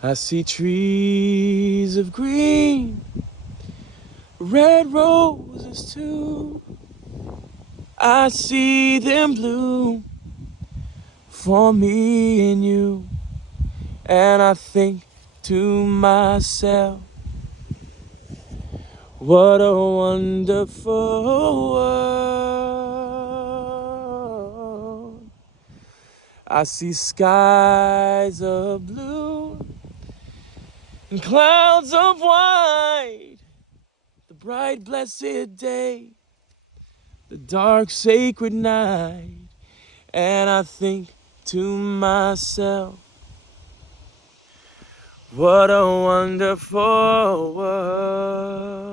I see trees of green, red roses too. I see them bloom for me and you. And I think to myself, what a wonderful world. I see skies of blue and clouds of white, the bright blessed day, the dark sacred night. And I think to myself, what a wonderful world.